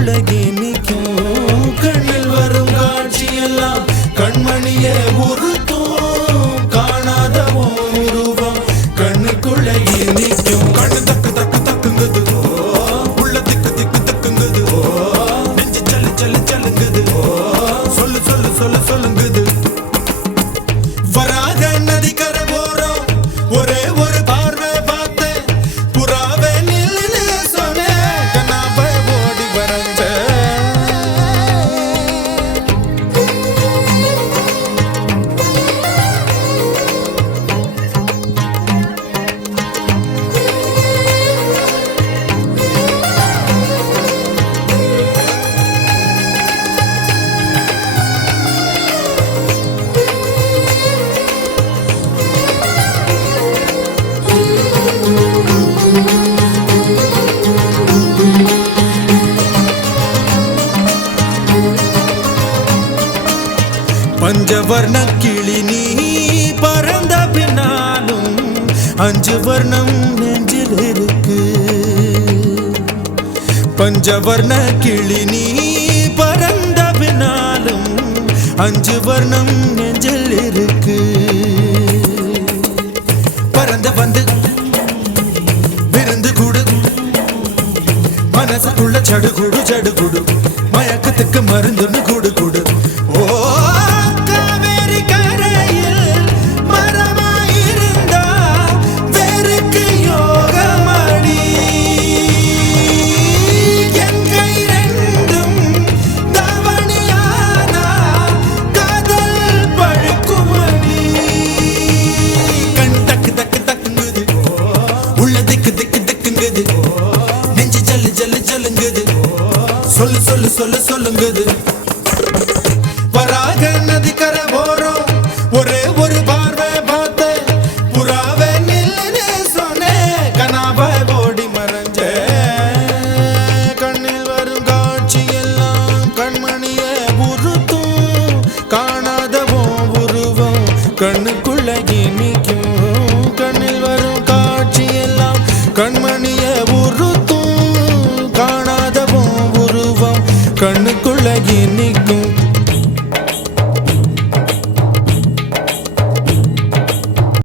கண்ணுக்குள்ள நிக்கும் கண்ணில் வரும் காட்சியெல்லாம் கண்மணியே உறுத்தும் காணாத உருவம் கண்ணுக்குள்ள நிக்கும் கண்ணு தக்கு தக்கு தக்குங்குது உள்ள திக்கு திக்கு தக்குங்குது நெஞ்சு சல்லு சல்லு சல்லுங்குது சொல்லு சொல்லு சொல்லு சொல்லுங்குது வராக நதிக்கரை போறோம் ஒரே ஒரு பார்வை பார்த்தேன் புறாவே நில்லுன்னு சொன்னேன் கண்ணாவை ஓடி வரைஞ்ச பஞ்சவர்ண கிளி நீ பறந்த பின்னாலும் 5 வர்ணம் நெஞ்சில் இருக்கு பஞ்சவர்ண கிளி நீ பறந்த பின்னாலும் 5 வர்ணம் நெஞ்சில் இருக்கு பறந்து வந்து விருந்து கூடு மனசுக்குள்ள சடுகுடு சடுகுடு மயக்கத்துக்கு மருந்துன்னு கூடு கூடு ஓ காவேரி கரையில் மரமாயிருந்தா வேருக்கு யோகமடி என் கை ரெண்டும் தவணியானா காதல் பழுக்குமடி கண் தக்கு தக்கு தக்குங்குது உள்ள திக்கு திக்கு திக்குங்குது நெஞ்சு ஜல்லு ஜல்லு ஜல்லுங்குது சொல்லு சொல்லு சொல்லு சொல்லுங்குது வராக நதிக்கரை போறோம் ஒரே ஒரு பார்வை பார்த்தேன் புறாவே நில்லுன்னு சொன்னேன் கனாவை ஓடி மறைஞ்ச கண்ணில் வரும் காட்சி எல்லாம் கண்மணியே உறுத்தும் காணாத உருவம் கண்ணுக்குள்ள